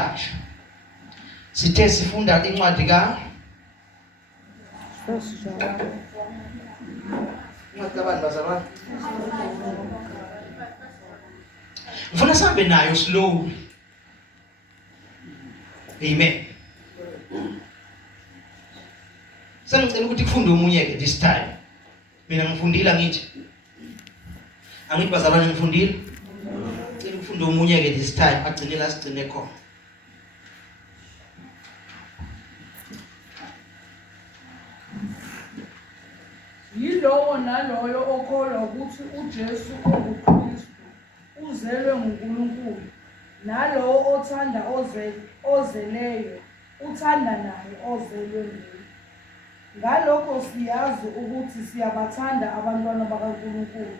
kanje. Sithe sifunda incwadi ka Ngabantu bazalwane. Ngifuna sihambe nayo slowly. Amen. Sengicela ukuthi kufunde omunye ke this time. Mina ngifundile ngithi. Angithi bazalwane ngifundile. Ngicela kufunde omunye ke this time agcine la sigcine khona. Yilowo naloyo okholwa ukuthi uJesu unguKristu uzelwe nguNkulunkulu, nalowo othanda ozeleyo uthanda naye ozelwe nguye. Ngalokho siyazi ukuthi siyabathanda abantwana bakaNkulunkulu.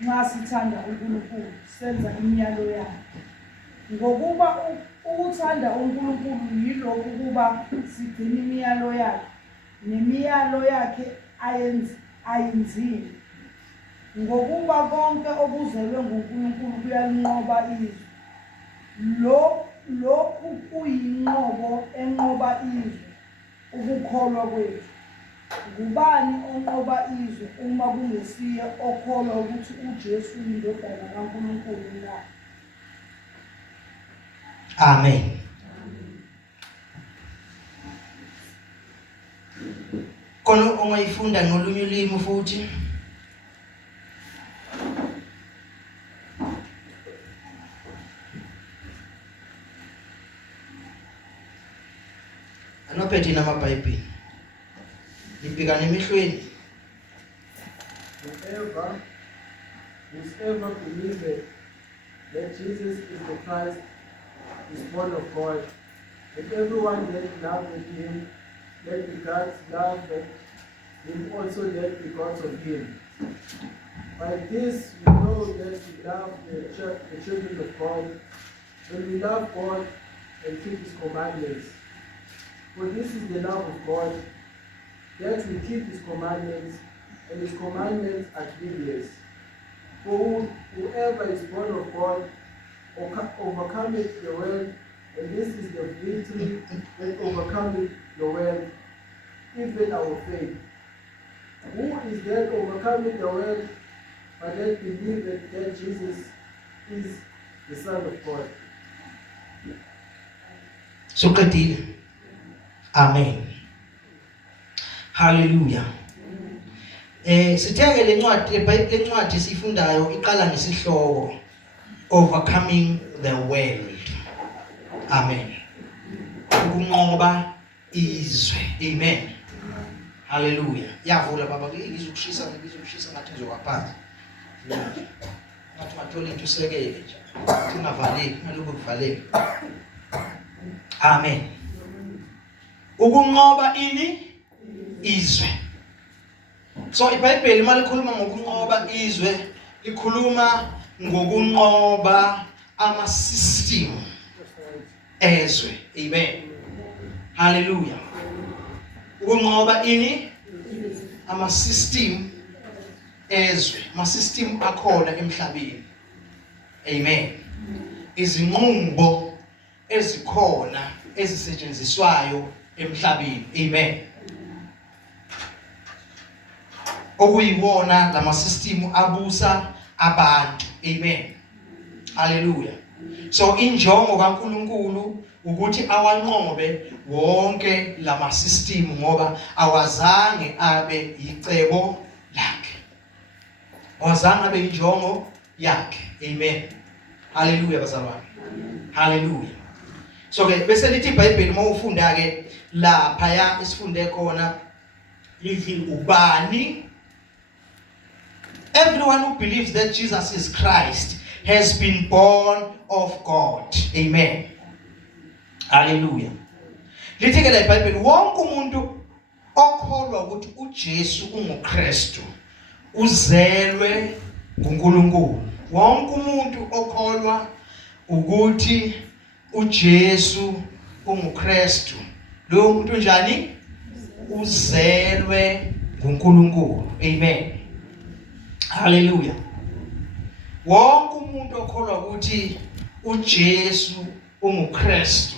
Nxa sithanda uNkulunkulu senza imiyalo yakhe. Ngokuba ukuthanda uNkulunkulu yilokhu ukuba sigcine imiyalo yakhe, nemiyalo yakhe ayenzile. Ngokuba konke okuzelwe nguNkulunkulu kuyalinqoba izwe. Lokhu kuyinqobo enqoba izwe, ukukholwa kwethu. Ngubani onqoba izwe uma kungesiye okholwa ukuthi uJesu uyindodana kaNkulunkulu na? Amen. Kono ongayifunda ngolunye ulimi futhi. Anophethe namaBhayibheli. Libhekane emehlweni. Whoever believeth that Jesus is the Christ is born of God, and everyone that loveth him, that begat loveth him also that begot of him. By this we know that we love the children of God, when we love God and keep his commandments. For this is the love of God, that we keep his commandments, and his commandments are grievous. For whoever is born of God overcometh the world, and this is the victory that overcometh the world, even our faith. Who is that overcoming the world, but that believeth that Jesus is the Son of God? So qedile. Amen. Hallelujah. Sitheke lencwadi sifundayo iqala ngesihloko overcoming the world. Amen. Ukunqoba izwe. Amen. Hallelujah. Yavula baba ngizokushisa ngathi ngizokaphansi. Ngathi mathola into sekeke nje. Singavaleki, ngalokho kuvaleki. Amen. Ukunqoba ini izwe. So iBhayibheli malikhuluma ngokunqoba izwe, likhuluma ngokunqoba ama-system ezwe. Amen. Hallelujah. Ukunqoba ini ama-system ezwe, ama-system akhona emhlabeni. Amen. Izinqubo ezikhona ezisetshenziswayo emhlabeni. Amen. Okuyiwona lama system abusa abantu. Amen. Hallelujah. So injongo kaNkulunkulu ukuthi awanqobe wonke lama system ngoba awazange abe icebo lakhe. Awazange abe injongo yakhe. Amen. Hallelujah bazalwane. Hallelujah. So ke bese lithi iBhayibheli mawufunda ke lapha ya isifunde khona lithi ubani. Everyone who believes that Jesus is Christ has been born of God. Amen. Hallelujah. Lithi ke la iBhayibheli wonke umuntu okholwa ukuthi uJesu unguKristu uzelwe nguNkulunkulu. Wonke umuntu okholwa ukuthi uJesu unguKristu, lo muntu njani? Uzelwe nguNkulunkulu. Amen. Hallelujah. Wonke umuntu okholwa ukuthi uJesu unguKristu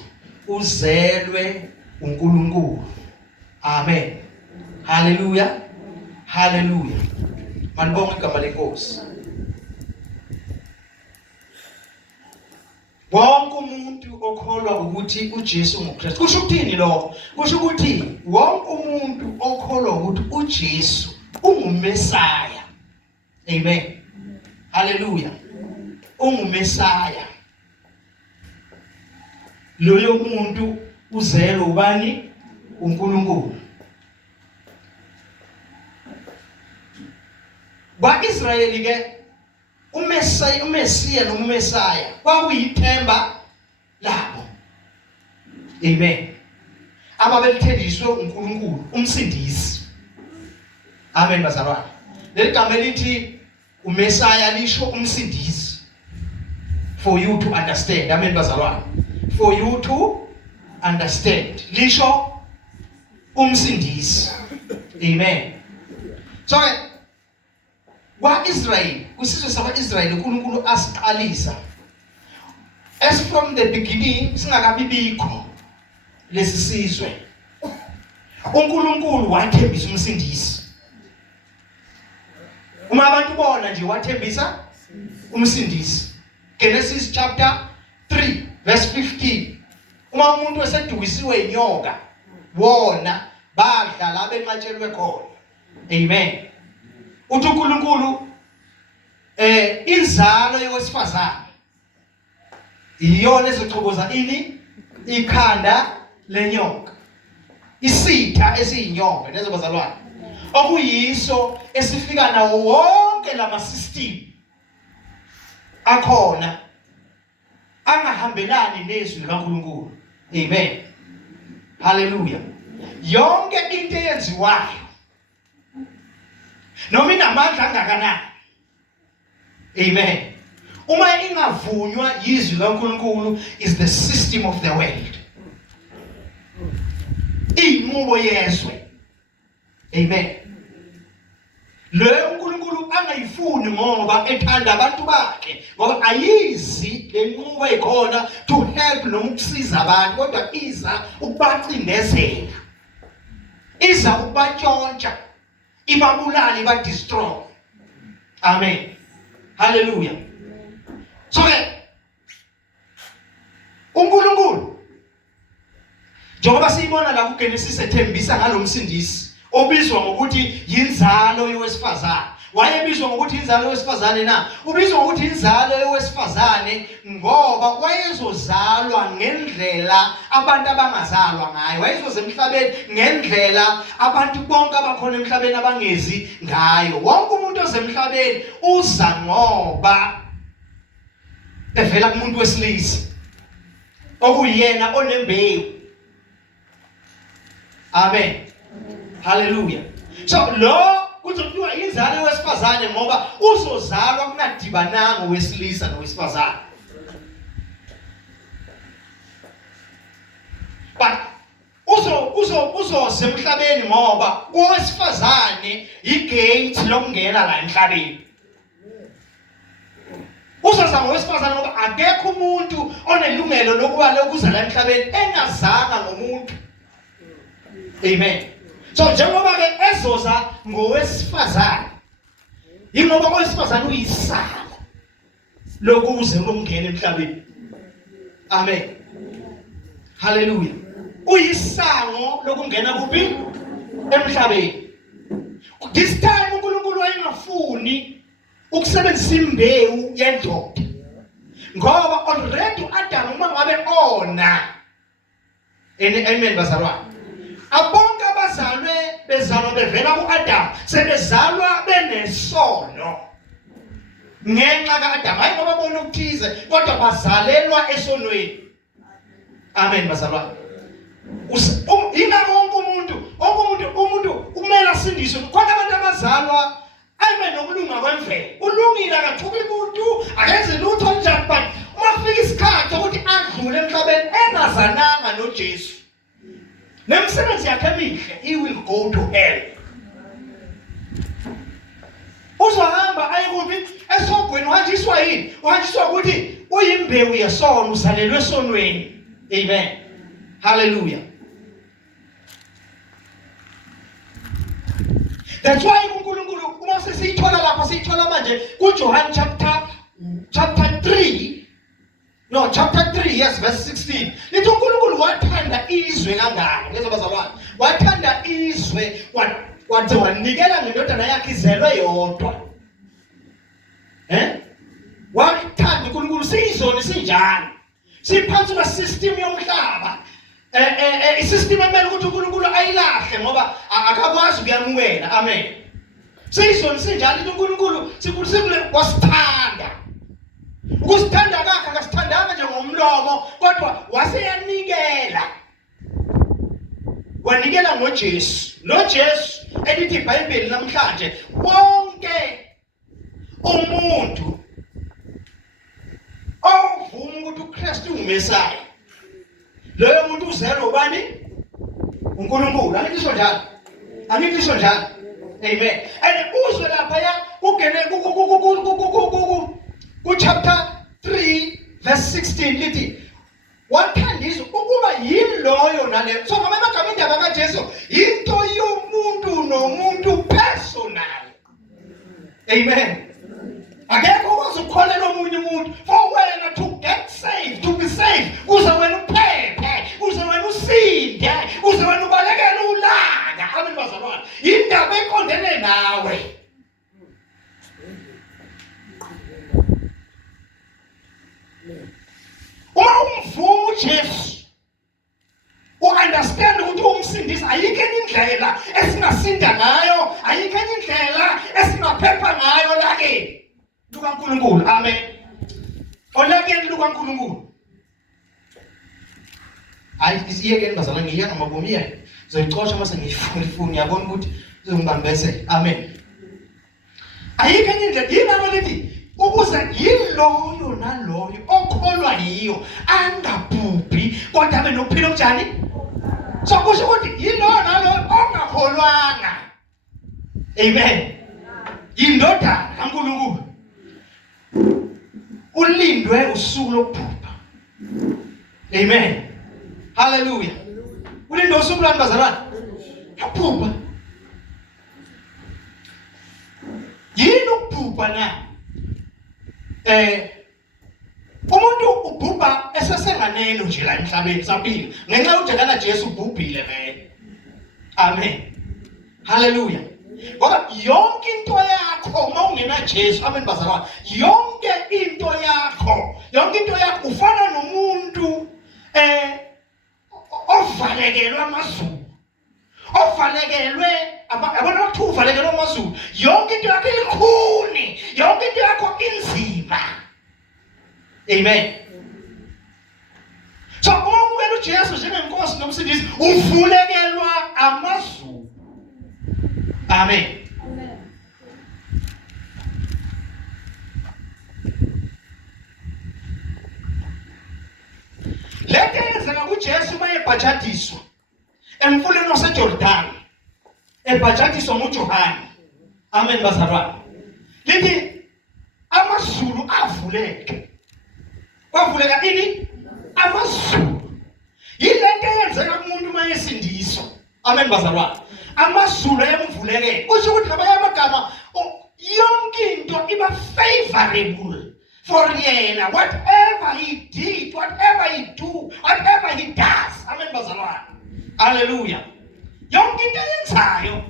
uzelwe uNkulunkulu. Amen. Hallelujah. Hallelujah. Manibonge igama lenkosi. Wonke umuntu okholwa ukuthi uJesu unguKristu. Kusho ukuthini lokho? Kusho ukuthi wonke umuntu okholwa ukuthi uJesu unguMesaya. Amen. Hallelujah. UnguMesaya. Loyo muntu uzelwe ubani? uNkulunkulu. Ba-Israyeli ke uMesiya noMesaya kwakuyithemba labo. Amen. Ababelithenjiswe uNkulunkulu, umsindisi. Amen bazalwane. Leli gama elithi uMesaya lisho umsindisi. For you to understand. Amen bazalwane. For you to understand. Lisho umsindisi. Amen. So kwa-Israyeli, kwisizwe sakwa-Israyeli uNkulunkulu asiqalisa. As from the beginning, singakabi bikho lesi sizwe, uNkulunkulu wathembisa umsindisi. Uma abantu bona nje wathembisa umsindisi. Genesis chapter 3 verse 15. Uma umuntu esedukisiwe inyoka, wona badla la benqatshelwe khona. Amen. Uthi uNkulunkulu inzalo yowesifazane iyona ezochoboza ini ikhanda lenyoka. Isitha esiyinyoka lezo bazalwane. Okuyiso esifika nawo wonke lama system akhona angahambelani nezwi likaNkulunkulu. Amen. Hallelujah. Yonke into eyenziwayo noma inamandla angakanani. Amen. Uma ingavunywa yizwi likaNkulunkulu is the system of the world. Inqubo yezwe. Amen. Le uNkulunkulu angayifuni ngoba ethanda abantu bakhe, ngoba ayizi lenqubo ekhona to help noma ukusiza abantu, kodwa iza ukubacindezela, iza ukubantshontsha, ibabulali ba destroy. Amen. Hallelujah. So uNkulunkulu njengoba siyibona la kuGenesis ethembisa ngalomsindisi obizwa ngokuthi yinzalo yowesifazane. Wayebizwa ngokuthi inzalo yowesifazane na? Ubizwa ngokuthi inzalo yowesifazane ngoba wayezozalwa ngendlela abantu abangazalwa ngayo. Wayezoza emhlabeni ngendlela abantu bonke abakhona emhlabeni abangezi ngayo. Wonke umuntu osemhlabeni uza ngoba evela kumuntu wesilisa okuyena onembewu. Amen. Hallelujah. So lo kuzothiwa inzalo yowesifazane ngoba uzozalwa kunadibananga owesilisa nowesifazane. But uzoze emhlabeni ngoba owesifazane igate lokungena la emhlabeni. Uzoza ngowesifazane ngoba akekho umuntu onelungelo lokuba lokuza la emhlabeni engazanga ngomuntu. Amen. So njengoba ke ezoza ngowesifazane, ingoba owesifazane uyisala lokuze ukungena emhlabeni. Amen. Hallelujah. Uyisango lokungena kuphi emhlabeni. This time uNkulunkulu wayengafuni ukusebenzisa imbewu yendoda, ngoba already uAdam uma ngabe ona. Amen bazalwane. Abonke abazalwe bezalwa bevela kuAdam sebezalwa benesono ngenxa kaAdam. Hayi ngoba bona ukuthize, kodwa bazalelwa esonweni. Amen bazalwane. Umuntu kumele asindiswe. Kodwa abantu abazalwa ayibe nokulunga kwemvelo. Ulungile akathuki umuntu, akenze lutho njani, but uma kufika isikhathi ukuthi adlule emhlabeni engazananga noJesu, nemsebenzi yakhe emihle, he will go to hell. Uzohamba ayekuphi esogweni uhanjiswa yini? Uhanjiswa ukuthi uyimbewu yesono usalelwe esonweni. Amen. Hallelujah. That's why uNkulunkulu uma sesiyithola lapha siyithola manje kuJohn chapter 3. No, chapter 3, yes, verse 16. Lithi uNkulunkulu wathanda izwe kangaka. Ngezwe bazalwane. Wathanda izwe wathi wanikela ngendodana yakhe izelwe yodwa. Wathanda uNkulunkulu siyizona sinjani. Siphansi kwa system yomhlaba. Isystem emele ukuthi uNkulunkulu ayilahle ngoba akakwazi ukuyamukela. Amen. Siyizona sinjani uNkulunkulu sikhulule wasithanda. Ukusithanda kwakhe akasithandanga nje ngomlomo kodwa waseyanikela. Wanikela ngoJesu. Lo Jesu elithi iBhayibheli namhlanje wonke umuntu ovuma ukuthi uKristu uMesaya. Loyo muntu uzero ubani? uNkulunkulu. Angithi njalo. Angithi njalo. Amen. And uzwe lapha ya ugene ku chapter 3 verse 16 lithi wathandizwa ukuba yiloyo nale. So ngama magama indaba kaJesu into yomuntu nomuntu personal. Amen. Akekho ozokholela omunye umuntu for wena to get saved, to be saved. Uze wena uphephe, uze wena usinde, uze wena ubalekele ulaka. Amen bazalwane. Indaba eqondene nawe. Uma umvuma uJesu u-understand ukuthi umsindisi ayikho enye indlela esingasinda ngayo, ayikho enye indlela esingaphepha ngayo lakini lukaNkulunkulu. Amen. Olakeni lukaNkulunkulu. Isiyekeni bazalwane ngiya ngamabomiya. Zoyicosha mase ngifuni yabona ukuthi uzongibambezela. Amen. Ayikho enye indlela yingakho lithi ukuze yiloyo naloyo okholwa yiyo angabhubhi kodwa abe nokuphila okunjani. So kusho ukuthi yiloyo naloyo ongakholwanga. Amen. Yindodana kaNkulunkulu. Ulindwe usuku lokubhubha. Amen. Hallelujah. Ulindwe usuku lwani bazalwane? Lokubhubha. Yini ukubhubha na? Umuntu ubhubha esesenganeno nje la emhlabeni saphila. Ngenxa yokuthi kana Jesu ubhubhile vele. Amen. Hallelujah. Ngoba yonke into yakho uma ungena Jesu, amen bazalwane, yonke into yakho ufana nomuntu ovalekelwe amazulu. Ovalekelwe abona ukuthi uvalekelwe amazulu. Yonke into yakho ikhuni, yonke into yakho inzima. Amen. So uma wena uJesu njengenkosi nomsindisi uvulekelwa amazulu. Amen. Amen. Lethe yenzeka kuJesu mayebhajadiswa emfuleni waseJordani. Ebhajadiswa nguJohane. Amen bazalwane. Lithi amazulu avuleke. Kwavuleka ini? Amazulu. Yilento yenzeka kumuntu mayesindiswa. Amen bazalwane. Amazulu ayamvuleke. Kusho ukuthi ngamanye amagama yonke into iba favorable for yena. Whatever he did, whatever he do, whatever he does. Amen bazalwane. Hallelujah. Yonke into yenzayo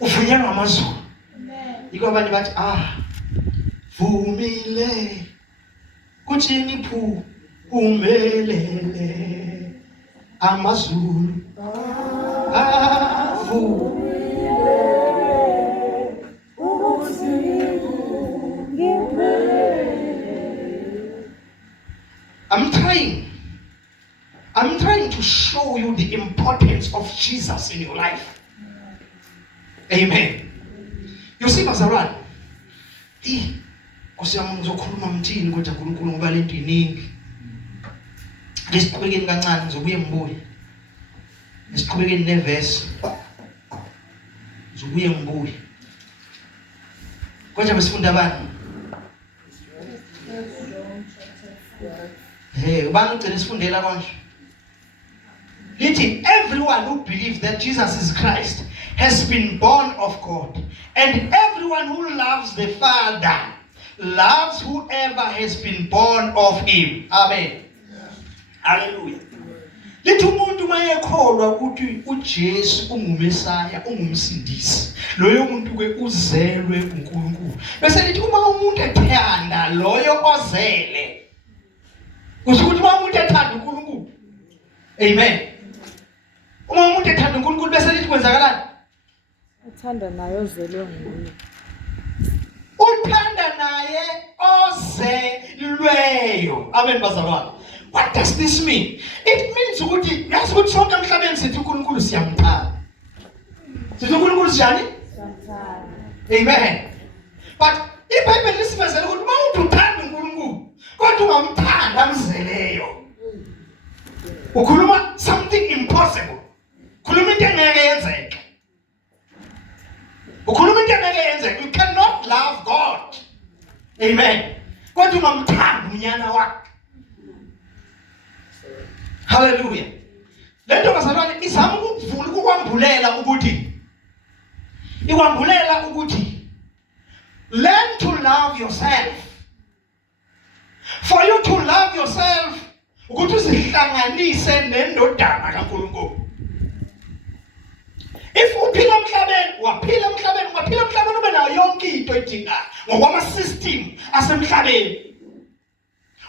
uvunyelwa amazulu. Amen. Iko abantu bathi vumile kuthini umelele amazulu. I'm trying to show you the importance of Jesus in your life. Amen. You see bazalwane, kusiyama ngizokhuluma mthini kodwa uNkulunkulu ngoba lento iningi. Ngisiqhubekeni kancane ngizobuye ngibuye. Ngisiqhubekeni neverse. Ngizobuye ngibuye. Kodwa besifunda bani? Ubani ugcina isifundela konje? Lithi everyone who believes that Jesus is Christ has been born of God, and everyone who loves the Father loves whoever has been born of him. Amen. Hallelujah. Lithi umuntu mayekholwa ukuthi uJesu ungumesaya, ungumsindisi, loyo muntu ke uzelwe uNkulunkulu. Bese lithi uma umuntu ethanda loyo ozele, kusho ukuthi uma umuntu ethanda uNkulunkulu. Amen. Uma umuntu ethanda uNkulunkulu bese lithi kwenzakalani? Uthanda naye ozelwe nguye. Uthanda naye ozelweyo. Amen bazalwane. What does this mean? It means ukuthi yazi ukuthi sonke emhlabeni sithi uNkulunkulu siyamthanda. Sithi uNkulunkulu siyani? Siyamthanda. Amen. But iBhayibheli lisifezela ukuthi uma uthanda uNkulunkulu kodwa ungamthanda amzeleyo, ukhuluma something impossible. Ukhuluma into engeke yenzeke. Ukhuluma into engeke yenzeke. You cannot love God. Amen. Kodwa ungamthanda unyana wakhe. Hallelujah. Lento bazalwane izama ukuvula ukukwambulela ukuthi learn to love yourself. For you to love yourself, ukuthi uzihlanganise nendodana kaNkulunkulu. If uphila emhlabeni, ungaphila emhlabeni ube nayo yonke into edingayo ngokwama system asemhlabeni.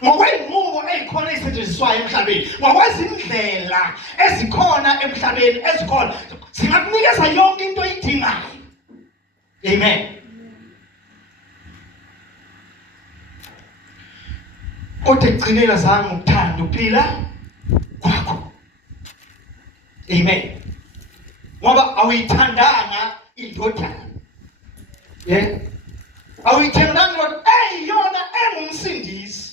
Ngokweyinqubo ezikhona ezisetshenziswayo emhlabeni, ngokwezindlela ezikhona emhlabeni ezikhona, singakunikeza yonke into oyidingayo. Amen. Kodwa ekugcineni azange ukuthanda ukuphila kwakho. Amen. Ngoba awuyithandanga indodana. Yeah. Awuyithandanga ukuthi yona engumsindisi.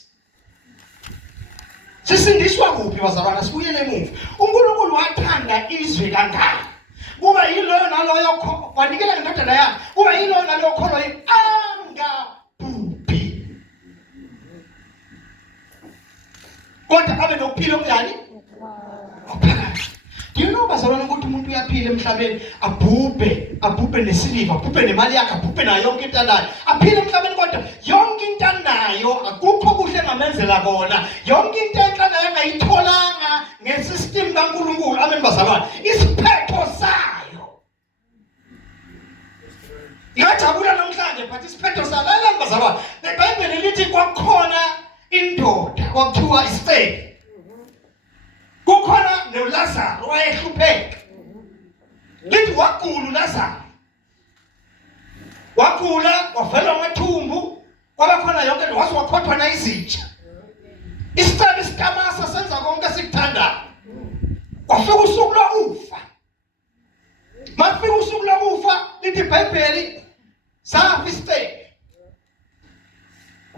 Sisindiswa kuphi bazalwana? Sibuyele emuva. uNkulunkulu wathanda izwe kangaka kuba yiloyo naloyo wanikela indodana yakhe, kuba yiloyo naloyo kholwa angabhubhi kodwa abe nokuphila okunjani? Ophakathi. Do you know bazalwana ukuthi umuntu uyaphila emhlabeni abhubhe nesiliva, abhubhe nemali yakhe, abhubhe nayo yonke into anayo, aphile emhlabeni kodwa yonke into anayo akukho kuhle engamenzela kona, yonke into enhle anayo angayitholanga ngesystem kaNkulunkulu. Amen bazalwane. Isiphetho sayo ngiyajabula namhlanje but isiphetho sayo la bazalwane. iBhayibheli lithi kwakhona indoda kwakuthiwa iSteve. Kukhona noLazaro wayehlupheka. Lithi wagula uLazaro. Wagula wavela amathumbu, kwaba khona yonke into, waze wakhothwa na izitsha. Isicelo sikamasa senza konke sikuthandayo. Kwafika usuku lokufa. Mafika usuku lokufa, lithi iBhayibheli safa iSteve.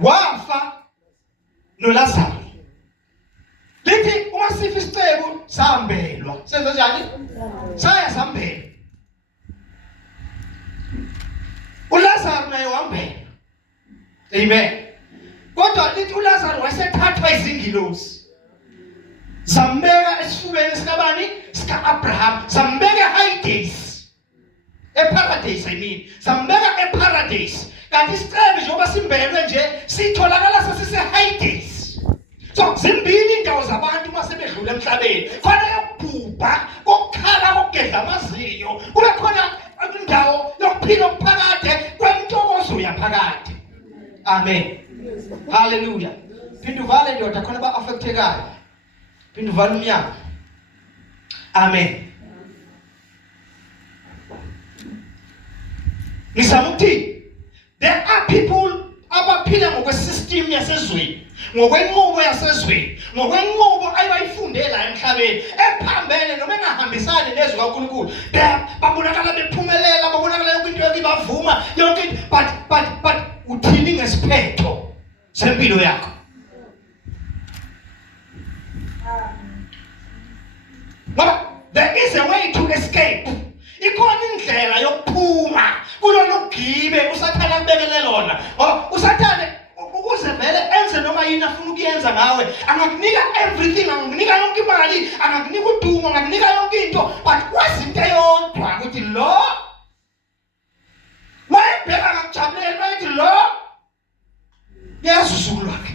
Wafa noLazaro. Lithi uma sifa isicebo sahambelwa. Senze njani? Saya sambela. uLazaro naye wambela. Amen. Kodwa lithi uLazaro wasethathwa izingilosi. Zambeka esifubeni sikabani? SikaAbraham. Zambeka eHades. eParadise I mean. Zambeka eParadise. Kanti isicebo njengoba simbelwe nje sitholakala sesiseHades. So zimbili indawo zabantu uma sebedlula emhlabeni. Khona yokubhubha, kokukhala, kokugedla amazinyo. Kube khona indawo yokuphila okuphakade kwentokozo yaphakade. Amen. Hallelujah. Phinda uvale ndoda khona ba-affectekayo. Phinda uvale umnyango. Amen. Ngizama ukuthi there are people abaphila ngokwesystem yasezweni, ngokwenqubo yasezweni, ngokwenqubo abayifundela emhlabeni ephambene noma engahambisani nezwi kaNkulunkulu. Babonakala bephumelela, babonakala yonke into yakibavuma yonke, but uthini ngesiphetho sempilo yakho? Ngoba there is a way to escape. Ikhona indlela yokuphuma kulolu gibe usathana kubekelelo sona. Usathane ukuze vele enze noma yini afuna ukuyenza ngawe, angakunika everything, angakunika yonke imali, angakunika udumo, angakunika yonke into, but wazinto eyodwa ukuthi lo wayebheka ngakujabulela bayithi lo yazi usuku lwakhe.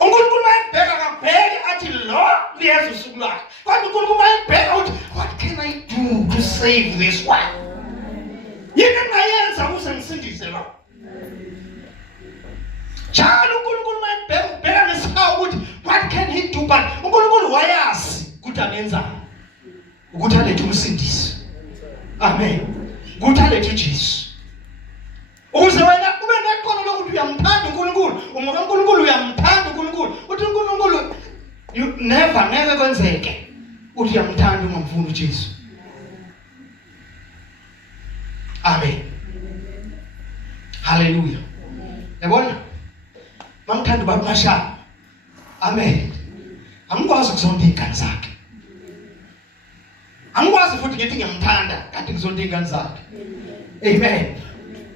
uNkulunkulu wayebheka ngabheke athi lo liyazi usuku lwakhe. Kodwa uNkulunkulu wayebheka uthi what can I do to save this one? Yini engayenza ukuze ngisindise lo? Njalo uNkulunkulu wayebheka ngesikhawu ukuthi what can he do, but uNkulunkulu wayazi ukuthi angenzani ukuthi alethe umsindisi. Amen. Ukuthi alethe uJesu. Ukuze wena ube nekhono lokuthi uyamthanda uNkulunkulu, umoya kaNkulunkulu uyamthanda uNkulunkulu. Uthi uNkulunkulu you never kwenzeke uthi uyamthanda ungamfuni uJesu. Amen. Hallelujah. Yabona? Mangithanda ubaba Mashaba. Amen. Angikwazi ukuzonda ingane zakhe. Angikwazi futhi ngithi ngiyamthanda kanti ngizonda ingane zakhe. Amen.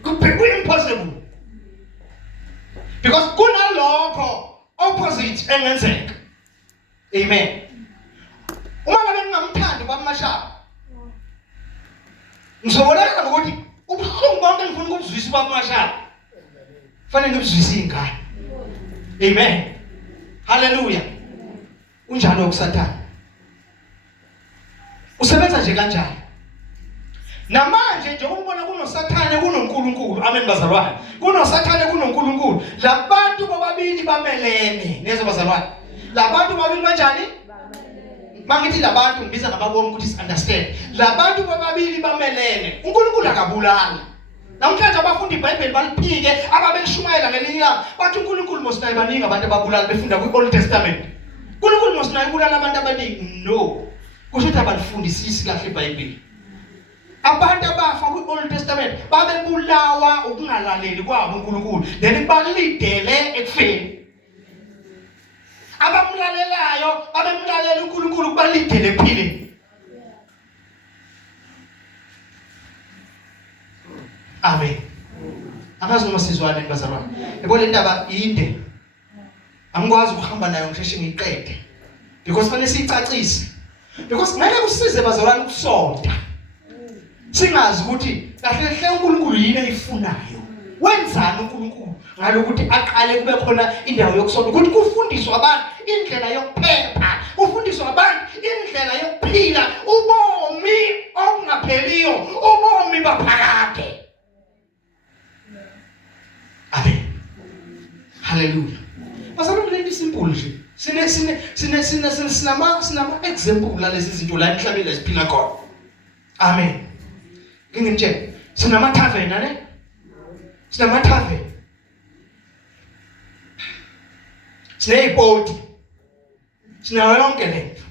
Impossible. Because kunalokho opposite engenzeka. Amen. Uma ngabe ngingamthandi ubaba Mashaba, ngizobonakala ngokuthi ubuhlungu bonke ngifuna ukuzwisa ubaba Mashaba, fanele ngibuzwise ingane. Amen. Hallelujah. Unjalo ukusathana. Usebenza nje kanjani? Namanje nje ukubona kunosathane kunoNkulunkulu. Amen bazalwane. Kunosathane kunoNkulunkulu. Labantu bobabili bamelene. Neze bazalwane. Labantu bobabili kanjani? Mangithi labantu ngibiza ngababona ukuthi understand. Labantu bobabili bamelene. uNkulunkulu akabulala. Namhlanje abafundi iBhayibheli baliphike ababelishumayela ngelinye ilanga. Bathi uNkulunkulu mosinayi baningi abantu ababulala befunda kwiOld Testament. uNkulunkulu mosinayi ubulala abantu abaningi. No. Kusho ukuthi abalifundisisi kahle iBhayibheli. Abantu abafa kwiOld Testament babebulawa ukungalaleli kwabo uNkulunkulu, then balidele ekufeni. Abamlalelayo abemlalela uNkulunkulu balidele ephileni. Amen. Akazi noma sizwane bazalwane. Yebo le ndaba inde. Angikwazi ukuhamba nayo ngisheshe ngiqede. Because fanele sicacise. Because ngeke kusize bazalwane ukusonta. Singazi ukuthi kahle hle uNkulunkulu yini ayifunayo. Wenzani uNkulunkulu ngalokuthi aqale kube khona indawo yokusonta, ukuthi kufundiswa abantu indlela yokuphepha, kufundiswa abantu indlela yokuphila ubomi ongapheliyo, ubomi baphakade. Amen. Hallelujah. Bazalwane le nto simple nje. Sinama example lalezi zinto la emhlabeni lesiphila khona. Amen. Ngingitshela sinama tavern ne? Sinama tavern. Sineyipoti. Sinayo yonke lento.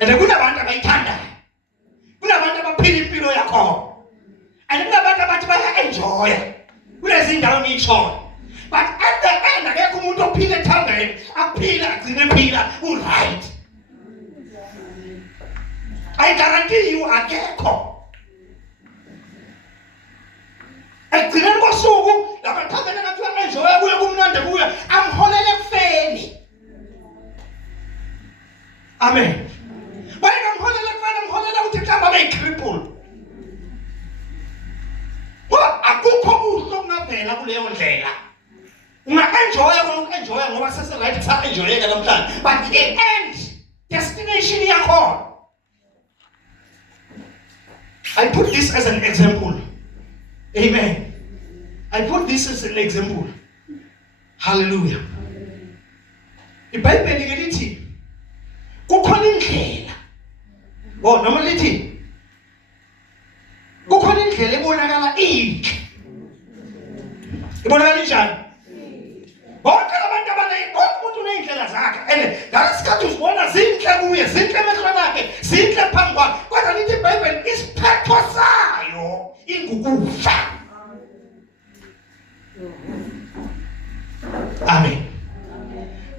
And kunabantu abayithandayo. Kunabantu abaphila impilo yakho. And kunabantu abathi baya enjoy. Kulezi ndawo ngiyishona. But at the end akekho umuntu ophila ethaveni, aphila agcine phila right. I guarantee you akekho. Ekugcineni kosuku labathaveni ngathi enjoy kuye kumnandi kuye, amholele ekufeni. Amen. Wena amholele ekufeni, amholele ukuthi mhlawumbe abe cripple. Akukho kuhle okungavela kuleyo ndlela. Unga-enjoya ngoba sese-right kusa-enjoyeka namhlanje. But the end destination yakho. I put this as an example. Amen. I put this as an example. Hallelujah. iBhayibheli ke lithi kukhona indlela. Noma lithi kukhona indlela ebonakala inhle. Ibonakala njani? Bonke abantu bonke umuntu unendlela zakhe. And ngalesikhathi usibona zinhle kuye, zinhle emehlweni akhe, zinhle phambi kwakhe. Kodwa lithi iBhayibheli isiphetho sayo ingukufa. Amen.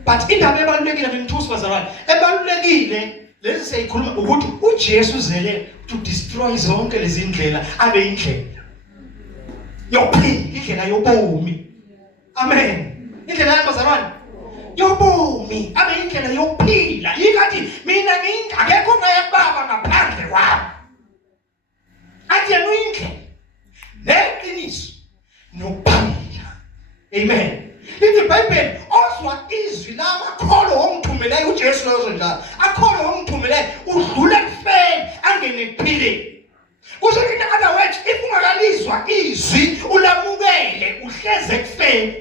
But indaba ebalulekile ngimthusi bazalwane, ebalulekile lezi siyayikhuluma ukuthi uJesu uzele to destroy zonke lezi indlela abe indlela. yokuphila, indlela yobomi. Amen. Indlela yabazalwane yobomi, abe indlela yokuphila. Yikathi mina akekho ongayababa ngaphandle kwami. Athi yena uyindlela neqiniso nokuphila. Amen. Lithi iBhayibheli ozwa izwi lamakholwa ongithumeleyo uJesu loyo njalo. Akholwa ongithumeleyo udlula ekufeni angene ekuphileni. Kusho into otherwise if ungakalizwa izwi ulamukele uhleze ekufeni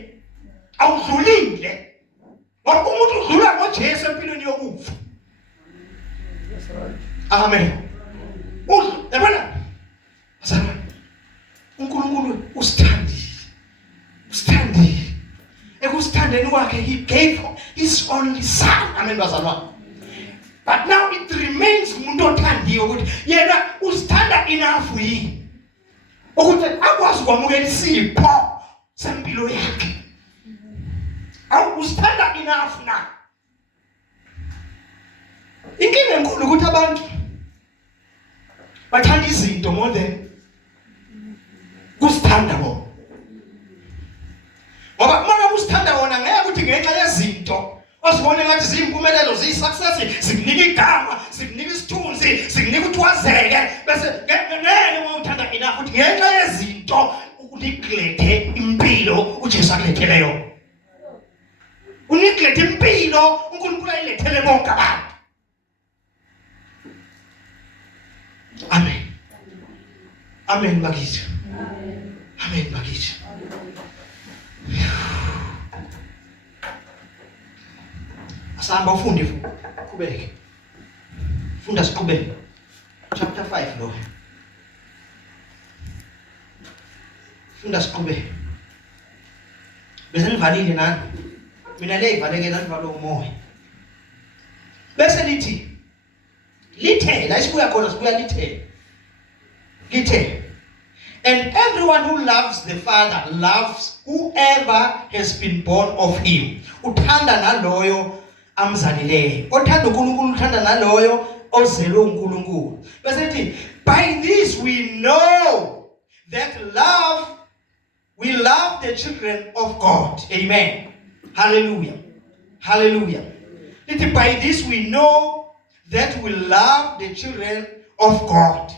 awudlulile. Ngoba umuntu udlula ngoJesu empilweni yokufa. Amen. Yabona? Asana. uNkulunkulu usithandi. Ekusithandeni kwakhe he gave his only son. Amen bazalwane. But now it remains umuntu othandiwe ukuthi yena usithanda enough yini ukuthi akwazi ukwamukela isipho sempilo yakhe. Awu usithanda enough na. Inkinga enkulu ukuthi abantu bathanda izinto more than kusithanda bona. Ngoba uma usithanda wona ngeke ukuthi ngenxa yezinto osibone ngathi zimpumelelo ziyisuccess, sikunika igama, sikunika isithunzi, sikunika uthwazeke, bese ngeke uthanda enough ukuthi ngenxa yezinto uneglect impilo uJesu akuletheleyo. Uneglect impilo uNkulunkulu ayilethele bonke abantu. Amen. Amen bakithi. Amen bakithi. Asamba ufunde qhubeke. Funda siqhubeke. Chapter 5 lo. Funda siqhubeke. Bese nivalile nani? Mina le ivaleke nani valo umoya. Bese lithi lithe la isibuya khona sibuya lithe. And everyone who loves the Father loves whoever has been born of him. Uthanda naloyo amzalileyo. Othanda uNkulunkulu uthanda naloyo ozelwe uNkulunkulu. Bese lithi by this we know that we love the children of God. Amen. Hallelujah. Hallelujah. Lithi by this we know that we love the children of God.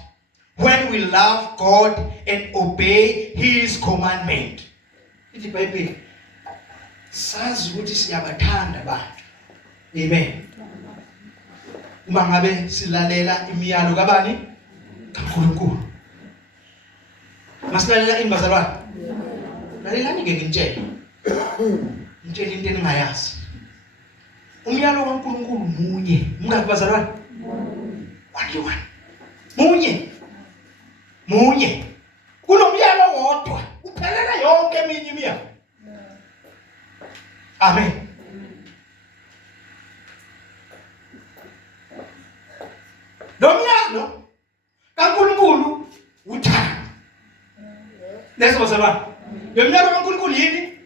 When we love God and obey his commandment. Ithi iBhayibheli sazi ukuthi siyabathanda abantu. Amen. Uma ngabe silalela imiyalo kabani? kaNkulunkulu. Masilalela inbazalwane. Lalelani ke ngintshela. Ngitshela into eningayazi. Umyalo kaNkulunkulu munye. Mungaki bazalwane? Munye. Kunomyalo wodwa. Uphelela yonke eminye imiyalo. Amen. Nomyalo kaNkulunkulu uthando. Leso bazalwane. Nomyalo kaNkulunkulu yini?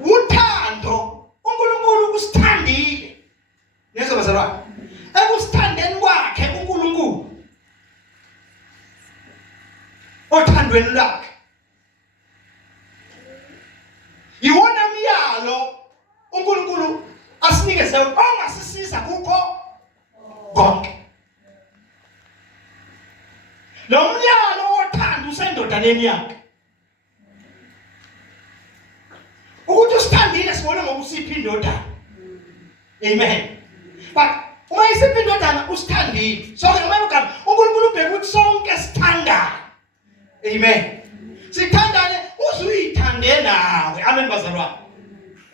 Uthando. uNkulunkulu usithandile. Leso bazalwane. Ekusithandeni kwakhe uNkulunkulu othandweni lakhe. Iwona myalo uNkulunkulu asinikeze ongasisiza kukho konke. Lo myalo wothanda usendodaneni yakhe. Ukuthi usithandile sibone ngokusiphi indodana. Amen. But uma isiphi indodana usithandile. So ngamanye amagama uNkulunkulu ubheka ukuthi sonke sithandana. Amen. Sithandane uzuyithande nawe. Amen bazalwane.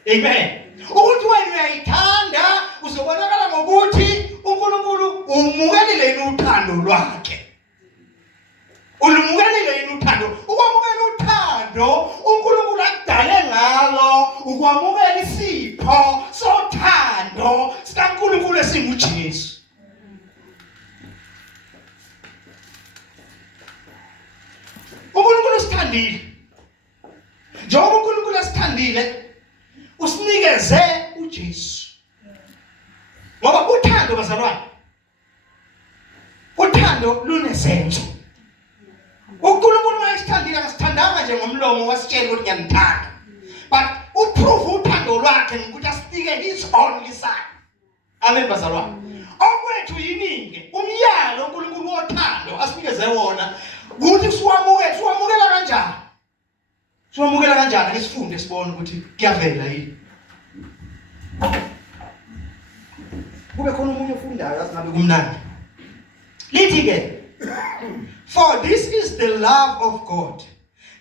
Amen. Ukuthi wena uyayithanda uzobonakala ngokuthi uNkulunkulu umukelile uthando lwakhe. Ulumukelile uthando. Ukwamukela uthando uNkulunkulu akudale ngalo ukwamukela isipho sothando sikaNkulunkulu esinguJesu. uNkulunkulu usithandile. Njengoba uNkulunkulu asithandile usinikeze uJesu. Ngoba uthando bazalwane. Uthando lunesenzo. uNkulunkulu mayesithandile akasithandanga nje ngomlomo wasitshela ukuthi ngiyanithanda, but uprove uthando lwakhe ngokuthi asinike his only son. Amen bazalwane. Okwethu yiningi umyalo uNkulunkulu wothando asinikeze wona ukuthi siwamukela kanjani. Siwamukela kanjani ake sifunde sibone ukuthi kuyavela yini. Kube khona umunye ofundayo asingabe kumnandi. Lithi ke, for this is the love of God,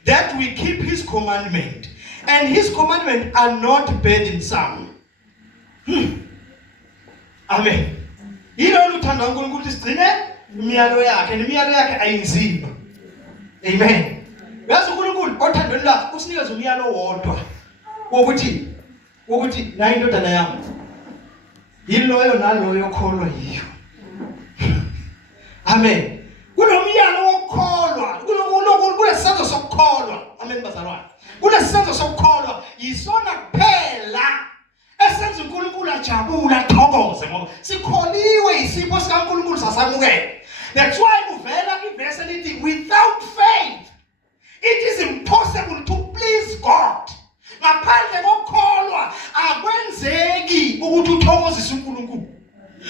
that we keep his commandment, and his commandments are not burdensome. Amen. Yilo uthando uNkulunkulu ukuthi sigcine imiyalo yakhe, nemiyalo yakhe ayinzima. Amen. Yazi uNkulunkulu othandweni lakhe usinikeza umyalo wodwa wokuthi nayi indodana yami yiloyo naloyo kholwa yiyo. Amen. Kunomyalo wokukholwa, kunesenzo sokukholwa. Amen bazalwane. Kunesenzo sokukholwa yisona kuphela esenza uNkulunkulu ajabule athokoze ngoba sikholiwe isipho sikaNkulunkulu sasamukela. That's why kuvela ivesi elithi without faith it is impossible to please God. Ngaphandle kokukholwa akwenzeki ukuthi uthokozise uNkulunkulu.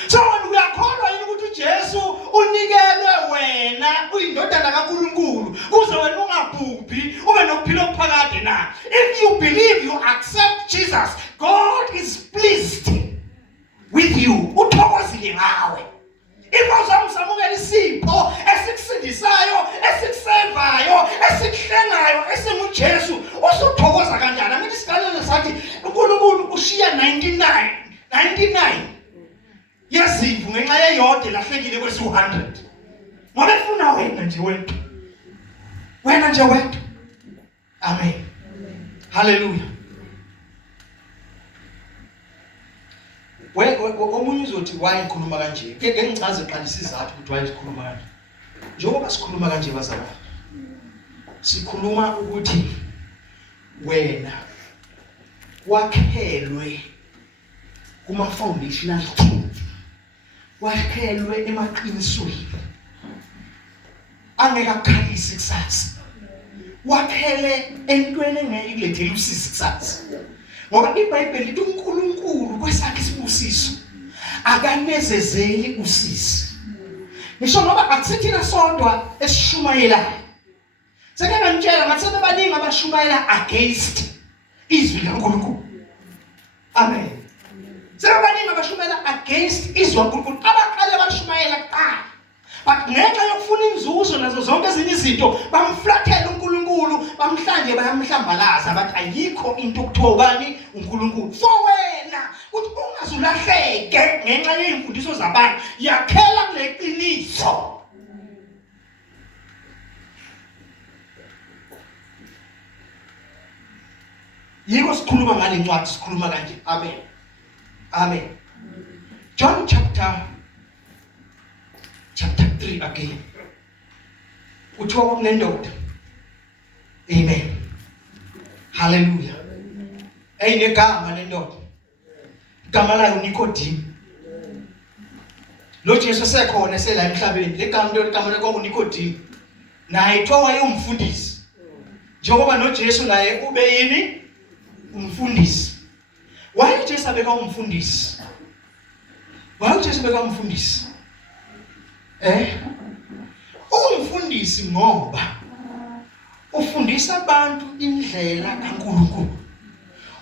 So wena uyakholwa yini ukuthi uJesu unikelwe wena uyindodana kaNkulunkulu kuze wena ungabhubhi ube nokuphila okuphakade na? If you believe, you accept Jesus, God is pleased with you. Uthokozile ngawe. If uzamsamukela isipho esikusindisayo, esikusevayo, esikuhlengayo, esinguJesu, usuthokoza kanjani? Amithi sikalelo sathi uNkulunkulu ushiya 99 yezimvu ngenxa yeyodwa lahlekile kwesi 100. Ngoba efuna wena nje wedwa. Wena nje wedwa. Amen. Hallelujah. Omunye uzothi why ngikhuluma kanje? Ke ngichaze qalisa izathu ukuthi why sikhuluma kanje. Njengoba sikhuluma kanje bazalwane. Sikhuluma ukuthi wena wakhelwe kuma foundational truth. Wakhelwe emaqinisweni. Angeka kukhalisa ikusasa. Wakhele entweni engeke kulethele usizi ikusasa. Ngoba iBhayibheli lithi uNkulunkulu kwesakhe isibusiso akanezezeli usizi. Ngisho ngoba akusithina sodwa esishumayelayo. Sake ngantshela ngathi sebebaningi abashumayela against izwi likaNkulunkulu. Amen. Sebebaningi abashumayela against izwi likaNkulunkulu. Abaqale bashumayela kuqala. But ngenxa yokufuna inzuzo nazo zonke ezinye izinto bamflathela uNkulunkulu, bamhlanje bayamhlambalaza bathi ayikho into okuthiwa ubani uNkulunkulu. So wena uthi ungazulahleke ngenxa yezimfundiso zabantu, yakhela kule qiniso. Yiko sikhuluma ngale ncwadi, sikhuluma kanje. Amen. Amen. John chapter 3 again. Kuthiwa kwakunendoda. Amen. Hallelujah. Ayinegama lendoda. Igama layo Nicodemus. Lo Jesu sekhona esela emhlabeni. Legama lekho Nicodemus. Naye kuthiwa wayemfundisi. Njengoba noJesu naye ube yini? Umfundisi. Why uJesu abeka umfundisi? Why uJesu abeka umfundisi? Umfundisi ngoba ufundisa abantu indlela kaNkulunkulu.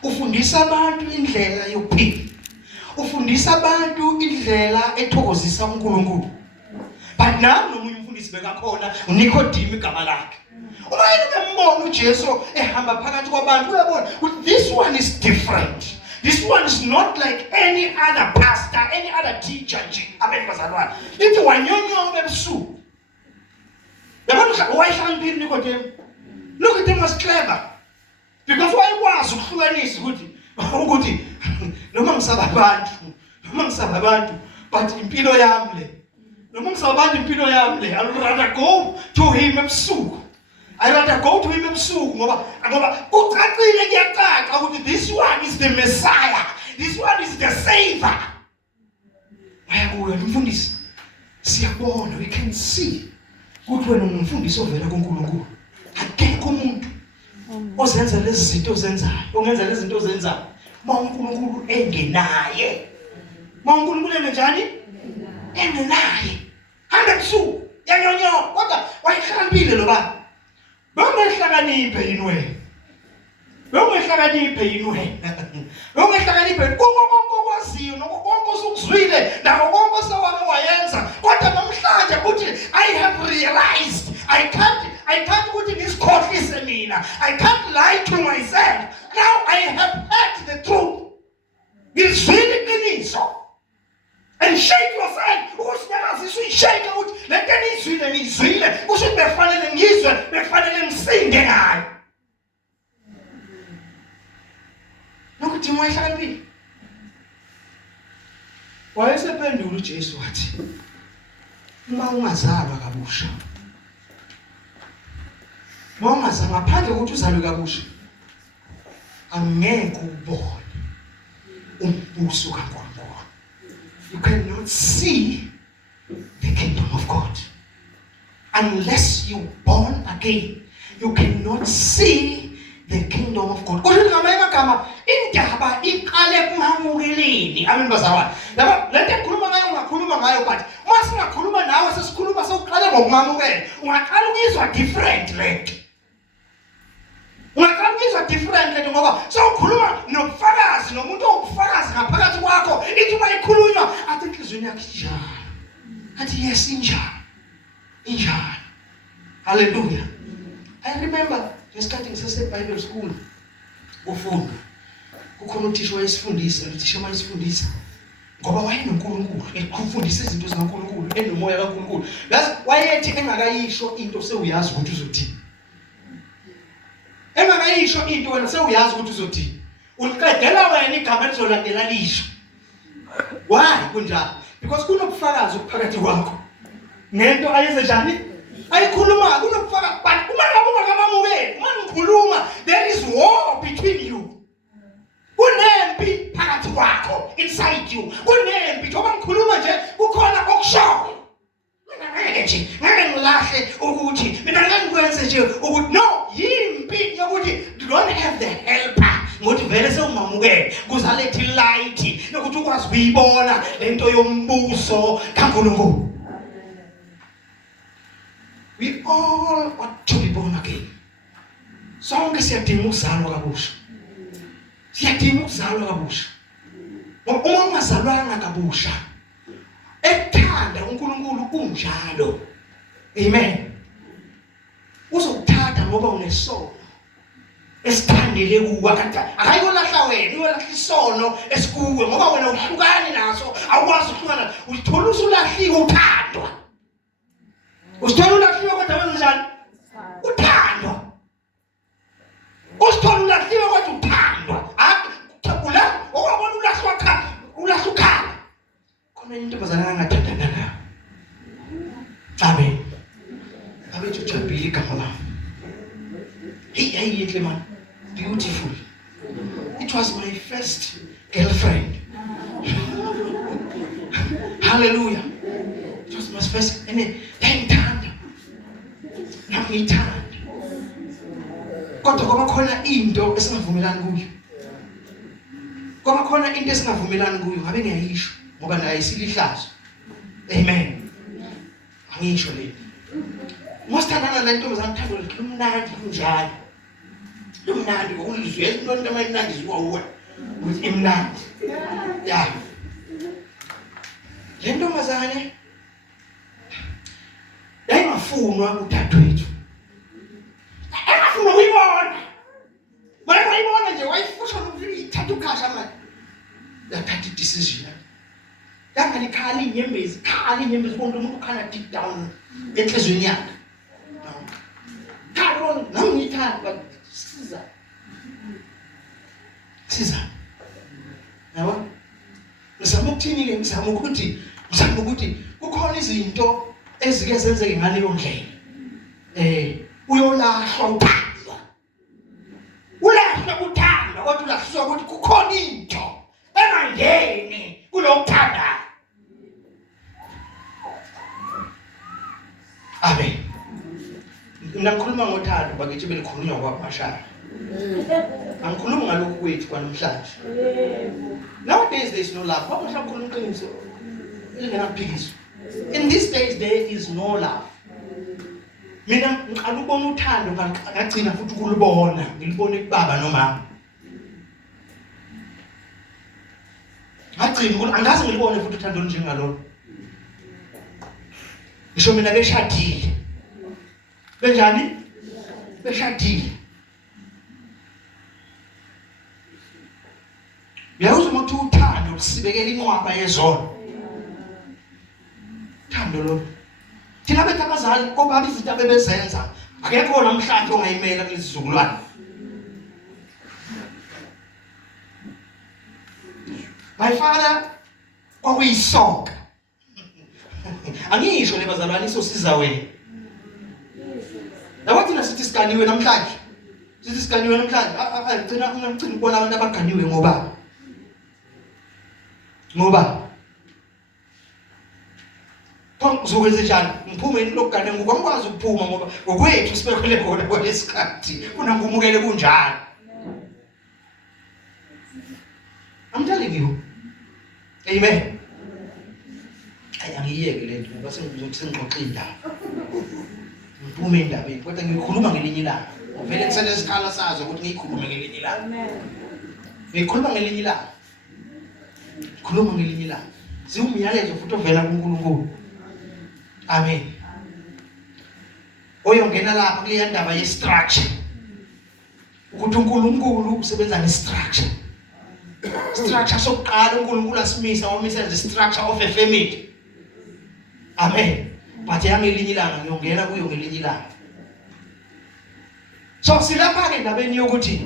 Ufundisa abantu indlela yokuphila. Ufundisa abantu indlela ethokozisa uNkulunkulu. But now nomunye umfundisi bekakhona uNicodemus igama lakhe. Uma yena bembona uJesu ehamba phakathi kwabantu uyabona ukuthi this one is different. This one is not like any other pastor, any other teacher. Amen bazalwane. Lithi wanyonyoba ebusuku. Yabona wayehlangana Nicodemus. Look at him, was clever. Because wayekwazi ukuhlukanisa ukuthi noma ngisaba abantu but impilo yami le. Noma ngisaba abantu impilo yami le. I would rather go to him ebusuku. I rather go to him ebusuku ngoba ucacile kuyacaca ukuthi this one is the Messiah. This one is the Savior. Wayakuya umfundisi. Siyabona, we can see ukuthi wena ungumfundisi ovela kuNkulunkulu. Akekho umuntu ozenza lezi zinto ozenzayo, ongenza lezi zinto ozenzayo uma uNkulunkulu engenaye. Uma uNkulunkulu engenjani? Engenaye. Hamba busuku yanyonyo kodwa wayihlakaniphile lo baba. Bongehlakaniphe yini wena? Bongehlakaniphe yini wena? Bongehlakaniphe konke okwaziyo nokonke osukuzwile nako konke osawake wayenza. Kodwa namhlanje uthi I have realized I can't ukuthi ngisikhohlise mina. I can't lie to myself. Now I have heard the truth. Ngizwile iqiniso. And shake yourself. Usinyakazisa uyishake ukuthi le nto nizwile kusho ukuthi befanele ngizwe, befanele ngisinde ngayo. Nokuthi wayehlakaniphile. Wayesephendula uJesu wathi, uma ungazalwa kabusha, uma ungazalwa ngaphandle kokuthi uzalwe kabusha, angeke ubone umbuso kaNkulunkulu. You cannot see the kingdom of God unless you're born again. You cannot see the kingdom of God. Kodwa ngamanye amagama indaba iqale kumhamukeleni. Amen bazalwane. Laba lento engikhuluma ngayo ngakhuluma ngayo but uma singakhuluma nawe sesikhuluma sokuqala ngokumamukela, ungaqala ukuzwa different lento. Ungaqala ukuzwa different lento ngoba sawukhuluma nobufakazi nomuntu obufakazi ngaphakathi kwakho. Ithi uma ikhulunywa athi inhlizweni yakhe njalo. Athi yes injalo. Hallelujah. I remember ngesikhathi ngisese Bible school ufunda kukhona uthisha wayesifundisa, uthisha wayesifundisa ngoba wayenoNkulunkulu, ekufundisa izinto zikaNkulunkulu, enomoya kaNkulunkulu. Yazi wayethi engakayisho into sewuyazi ukuthi uzothini. Engakayisho into wena sewuyazi ukuthi uzothini. Uliqedela wena igama lizolandela lisho. Why kunjalo? Because kunobufakazi phakathi kwakho. Nento ayenze njani? Ayikhuluma kunobufakazi but uma ngabe ungakamamukeli, uma ngikhuluma there is war between you. Kunempi phakathi kwakho inside you. Kunempi njengoba ngikhuluma nje kukhona okushoyo. Mina nje ngeke ngilahle ukuthi mina ngeke ngikwenze nje ukuthi no yimpi yokuthi you don't have the helper. Ngothi vele sewumamukele kuzalethe light nokuthi ukwazi ukuyibona lento yombuso kaNkulunkulu. We all want to be born again. Sonke siyadinga ukuzalwa kabusha. Siyadinga ukuzalwa kabusha. Uma ungazalwanga kabusha, ekuthanda uNkulunkulu kunjalo. Amen. Uzokuthatha ngoba unesono esithandele kuwa kanti akayolahla wena, uyolahla isono esikuwe ngoba wena uhlukane naso, awukwazi ukuhlukana, uthola usulahliwe uthandwa. Usithola ulahliwe kodwa wenza njani? Uthandwa. Usithola ulahliwe kodwa uthandwa. Akula okwabona ulahlwa kha, ulahlukana. Khona into bazalana ngathandana nayo. Amen. Abethu ujabile igama lami. Hey, yinhle man. Beautiful. It was my first girlfriend. Hallelujah. It was my first ngithanda. Ngithanda. Kodwa ngoba khona into esingavumelani kuyo. Ngoba khona into esingavumelani kuyo, ngabe ngiyayisho ngoba naye silihlazo. Amen. Angisho le. Mostandana la ntombazana thando lumnandi kunjalo. Lumnandi ngokulizwe into emayinandi ziwa uwe. Ukuthi imnandi. Yeah. Le ntombazane yayifunwa udadewethu. Ayafuna ukuyibona. Mara wayibona nje wayifusha ukuyithatha ukhasha manje. Yathatha decision. Yangalikhala inyembezi, konke umuntu ukhala deep down enhlizweni yakhe. Kalo nangithanda siza. Yabo? Ngizama ukuthini-ke ngizama ukuthi kukhona izinto ezike zenzeke ngaleyo ndlela. Uyolahlwa uthandwa. Ulahlwa uthandwa kodwa ulahliswa ukuthi kukhona into engangeni kulokuthanda. Amen. Mina ngikhuluma ngothando bakithi belikhulunywa kwaMashaya. Angikhulumi ngalokhu kwethu kwanamhlanje. Nowadays there is no love. What mhlawumbe khona iqiniso? Lingenaphikiswa. In these days there is no love. Mina ngiqala ukubona uthando ngagcina futhi ukulibona, ngilibone kubaba nomama. Ngagcina angazi ngilibone futhi uthando njengalona. Ngisho mina beshadile. Benjani? Beshadile. Uyawuza ukuthi uthando lusibekela inqwaba yezono. Thando lo. Thina bethu abazali obaba izinto abebezenza akekho namhlanje ongayimela kulesizukulwane. My father kwakuyisoka. Angisho le bazalwane isosiza wena. Nabathi nasithi siganiwe namhlanje. Sithi siganiwe namhlanje. Agcina ungagcina ukubona abantu abaganiwe ngoba. Uzokwenza njani? Ngiphume lokugane ngokwakwazi ukuphuma ngoba ngokwethu sibekhele khona kwalesikhathi kunangumukele kunjalo. I'm telling you. Amen. Angiyeke lento ngoba sengixoxa indaba. Ngiphume endabeni kodwa ngikhuluma ngelinye ilanga. Vele kusele isikhala sazo ukuthi ngikhulume ngelinye ilanga. Amen. Ngikhuluma ngelinye ilanga. Khuluma ngelinye ilanga. Ziwumyalezo futhi ovela kuNkulunkulu. Amen. Oyongena lapha kule ndaba ye structure. Ukuthi uNkulunkulu usebenza nge structure. Structure sokuqala uNkulunkulu asimisa wamisa the structure of a family. Amen. But yangelinye ilanga ngiyongena kuyo ngelinye ilanga. So silapha ke ndabeni yokuthi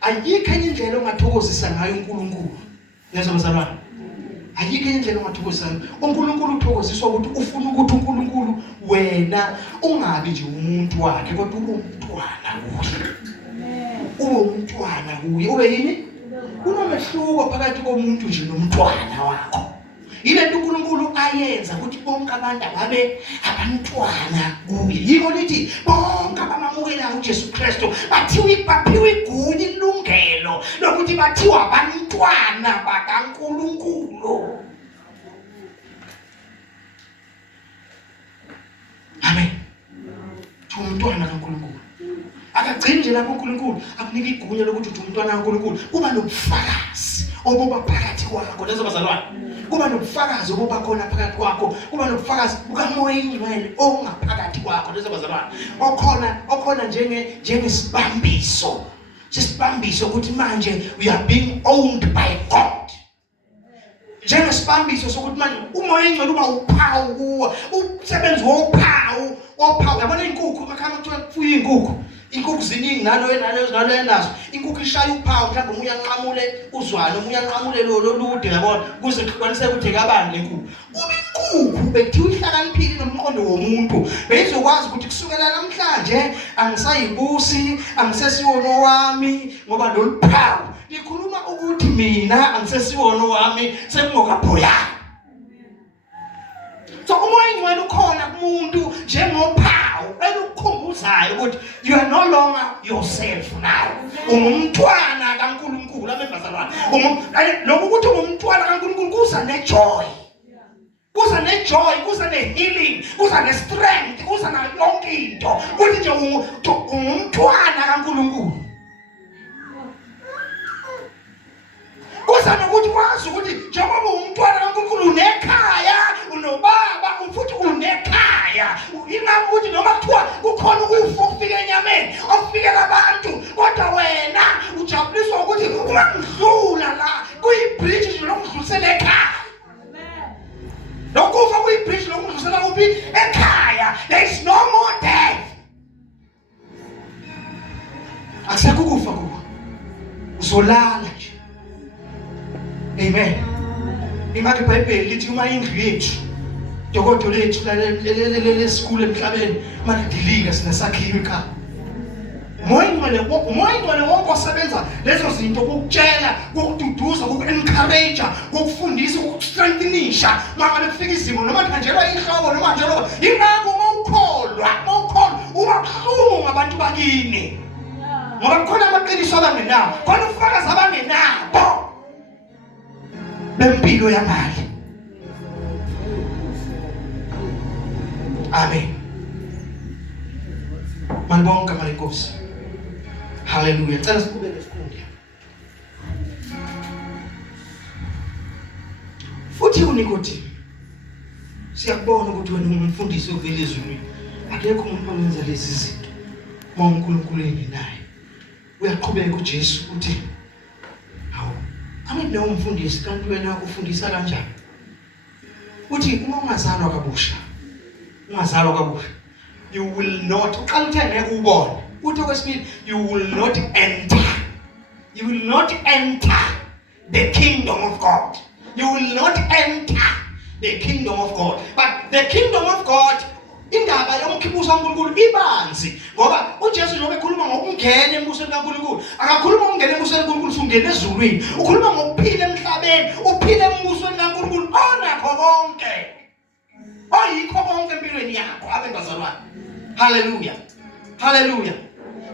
ayikho enye indlela ongathokozisa ngayo uNkulunkulu. Yezo bazalwane. Ayikho indlela ongathokozisa. uNkulunkulu uthokoziswa ukuthi ufuna ukuthi uNkulunkulu wena ungabi nje umuntu wakhe kodwa ube umntwana kuye. Ube umntwana kuye. Ube yini? Kunomehluko phakathi komuntu nje nomntwana wakho. Ile nto uNkulunkulu ayenza ukuthi bonke abantu ababe abantwana kuye. Yiko lithi bonke abamamukela uJesu Kristu baphiwe igunya ilungelo lokuthi bathiwa abantwana bakaNkulunkulu. Amen. Umntwana kaNkulunkulu. Akagcini nje lapho uNkulunkulu akunika igunya lokuthi uthi umntwana kaNkulunkulu. Kuba nobufakazi obuba phakathi kwakho lezo bazalwane. Kuba nobufakazi obuba khona phakathi kwakho. Kuba nobufakazi bukaMoya Ingcwele ongaphakathi kwakho lezo bazalwane. Okhona njengesibambiso. Sisibambiso ukuthi manje we are being owned by God. Njengesibambiso sokuthi manje uMoya Ingcwele uba uphawu kuwe. Umsebenzi wophawu. Yabona inkukhu makhama kuthiwa kufuya inkukhu. Inkukhu ziningi nalo enazo. Inkukhu ishaya uphawu mhlawumbe umuntu uyanqamule uzwane, umuntu uyanqamule lolude yabona kuze kuqinise ukuthi kabani lenkukhu. Inkukhu bekuthiwa ihlakaniphile nomqondo womuntu. Beyizokwazi ukuthi kusukela namhlanje angisayibusi, angisesiwono wami ngoba loluphawu. Likhuluma ukuthi mina angisesiwono wami sekungokabhoyana. So uMoya Ingcwele ukhona kumuntu njengophawu elukhumbuzayo ukuthi you are no longer yourself now. Umntwana kaNkulunkulu abezalwane. Lokho ukuthi umntwana kaNkulunkulu kuza nejoy. Kuza nejoy, kuza nehealing, kuza nestrength, kuza na yonke into. Ukuthi nje umntwana kaNkulunkulu. Kuza nokuthi wazi ukuthi njengoba umntwana kaNkulunkulu unekhaya, unobaba, futhi unekhaya. Ingakho ukuthi noma kuthiwa kukhona ukufa okufika enyameni, okufikela abantu, kodwa wena ujabuliswa ukuthi uma ngidlula la kuyibridge lokudlulisela ekhaya. Lokufa kuyibridge lokudlulisela kuphi? Ekhaya. There is no more death. Akusekho ukufa kuwe. Uzolala nje. Amen. Ingakho iBhayibheli lithi uma indlu yethu dokotela lethu le school emhlabeni makudilika sinesakhiwo ekhaya. Umoya Ingcwele wonke osebenza lezo zinto ukutshela, ukududuza, uku-encourage, ukufundisa, ukustrengthenisha, mangabe kufika izimo noma kanjelwa inhloko noma kanjelwa ingakho mawukholwa ubabuhlungu ngabantu bakini ngoba kukhona amaqiniso abangenawo, khona ubufakazi abangenabo bempilo yamali. Amen. Malibonke malenkosi. Hallelujah. Cela siqhubeke sifunde. Futhi uNikodimi, siyakubona ukuthi wena ungumfundisi ovela ezulwini. Akekho umuntu ongenza lezi zinto. Uma uNkulunkulu naye uyaqhubeka uJesu uthi, hawu, angithi nawe umfundisi kanti wena ufundisa kanjani? Uthi uma ungazalwa kabusha, you will not, uqala uthi ngeke ubone. Uthi okwesibili, you will not enter the kingdom of God. You will not enter the kingdom of God. But the kingdom of God, indaba yomkhibuso kaNkulunkulu ibanzi, ngoba uJesu njengoba ekhuluma ngokungena embusweni kaNkulunkulu, akakhuluma ngokungena embusweni kaNkulunkulu ungena ezulwini, ukhuluma ngokuphila emhlabeni, uphile embusweni kaNkulunkulu onakho konke, oyikho konke empilweni yakho abengazalwane. Hallelujah. Hallelujah.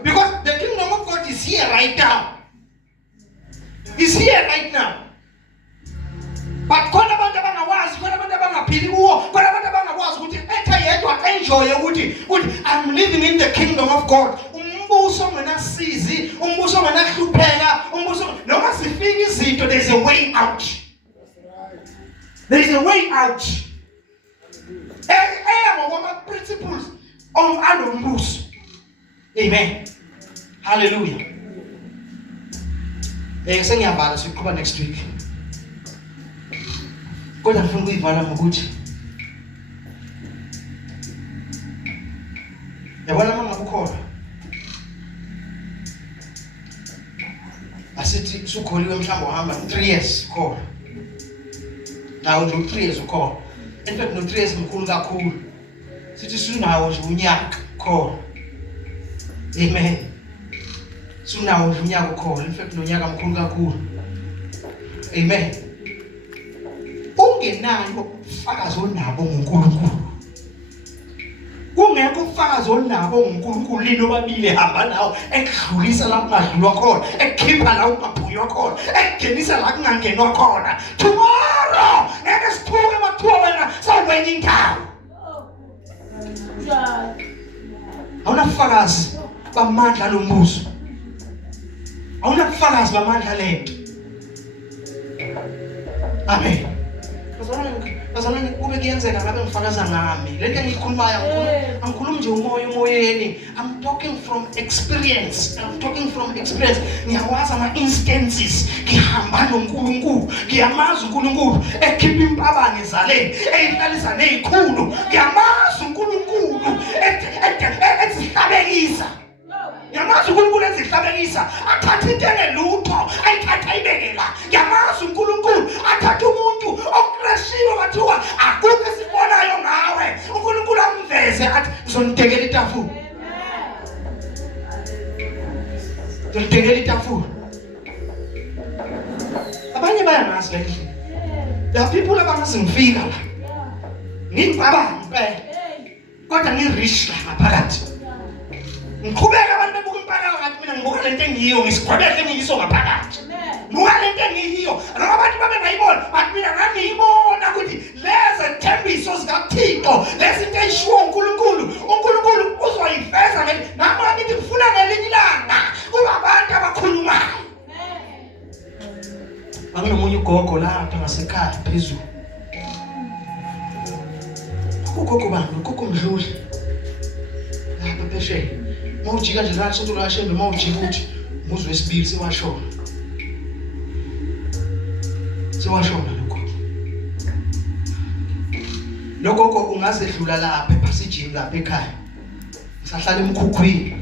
Because the kingdom of God is here right now. It's here right now. But khona abantu abangawazi, khona abantu abangaphili kuwo, khona abantu abangakwazi ukuthi etha yedwa enjoy ukuthi I'm living in the kingdom of God. Umbuso ongenasizi, umbuso ongenahlupheka, umbuso noma sifika izinto, there's a way out. There is a way out. Ngokwa principles alombuso. Amen. Hallelujah. Sengiyavala siqhubeka next week. Kodwa ngifuna ukuyivala ngokuthi yabona mama ukhona. Asithi sukholiwe mhlawumbe uhamba 3 years khona. Nawo nje 3 years ukhona. In fact no 3 years mkhulu kakhulu. Sithi sunawo nje unyaka khona. Amen. Sunawo nje unyaka ukhona. In fact nonyaka mkhulu kakhulu. Amen. Ungenayo ubufakazi onabo ngoNkulunkulu. Kungekho ubufakazi onabo ngoNkulunkulu lino babili hamba nawo ekudlulisa la kungadlulwa khona, ekukhipha la ungaphunywa khona, ekungenisa la kungangenwa khona. Tomorrow ngeke siphuke mathuba wena sawwenye indawo. Awunabufakazi bamandla lombuso. Awunabufakazi bamandla lento. Amen. Bazalwane kube kuyenzeka ngabe ngifakaza ngami. Lento engiyikhulumayo angikhulumi nje umoyeni. I'm talking from experience. Ngiyawazi ama instances. Ngihamba noNkulunkulu. Ngiyamazi uNkulunkulu ekhipha impabane ezaleni, eyihlalisa nezikhulu. Ngiyamazi uNkulunkulu ezihlabekisa. Ngiyamazi uNkulunkulu ezihlabekisa. Athatha into engelutho, ayithatha ayibekela. Ngiyamazi uNkulunkulu athatha umuntu okrashiwe bathiwa akukho esibonayo ngawe. uNkulunkulu amveze athi ngizonitekela itafula. Ngizonitekela itafula. Abanye bayamazi le ndlela. The people abangazingifika la. Ngibabani phela. Kodwa ngirich la ngaphakathi. Ngiqhubeka abantu bebuka impakala ngathi mina ngibuka lento engiyiyo, ngisigwebele engiyiso ngaphakathi. Buka lento engiyiyo, noma abantu babe ngayibona, bathi mina ngangiyibona ukuthi lezi thembiso zikaThixo, lezi zinto eyishiwo uNkulunkulu uzoyiveza ngene. Nami ngithi ngifuna ngelinye ilanga kuba abantu abakhulumayo. Anginomunye ugogo lapha ngasekhaya phezulu. Ugogo bani? Ugogo Mdluli. Lapha phesheya. Mawujika nje la sonto la shembe mawujika uthi umuzi wesibili sewashona. Lokho ungazedlula lapha ephasijini lapha ekhaya. Ngisahlala emkhukhwini.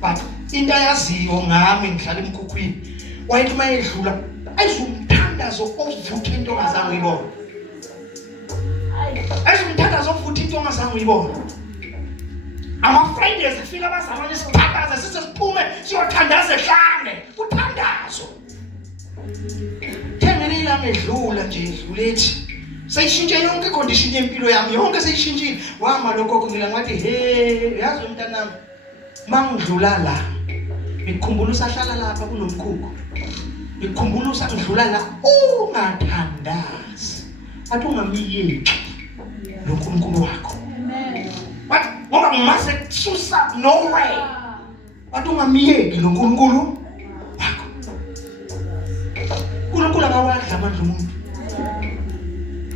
But into ayaziyo ngami ngihlala emkhukhwini. Wayethi mayedlula ayizumthandazo ovutha into ongazange uyibone. Ayizumthandazo ovutha into ongazange uyibone. Ama-Fridays kufika abazalwane sithandaza sise siphume siyothandaza ehlane. Uthandazo. Thengele ilanga edlula nje edlulethi Seyishintshe yonke condition yempilo yami, yonke seyishintshile. Wama lokho ngila ngathi hey, yazi umntanami, mangidlula la. Ngikhumbula usahlala lapha kunomkhukhu. Ngikhumbula usangidlula la ungathandazi. Athi ungamiyeki loNkulunkulu wakho. But ngoba ngimase kususa nowhere. Athi ungamiyeki loNkulunkulu wakho. uNkulunkulu akawadla amandla umuntu.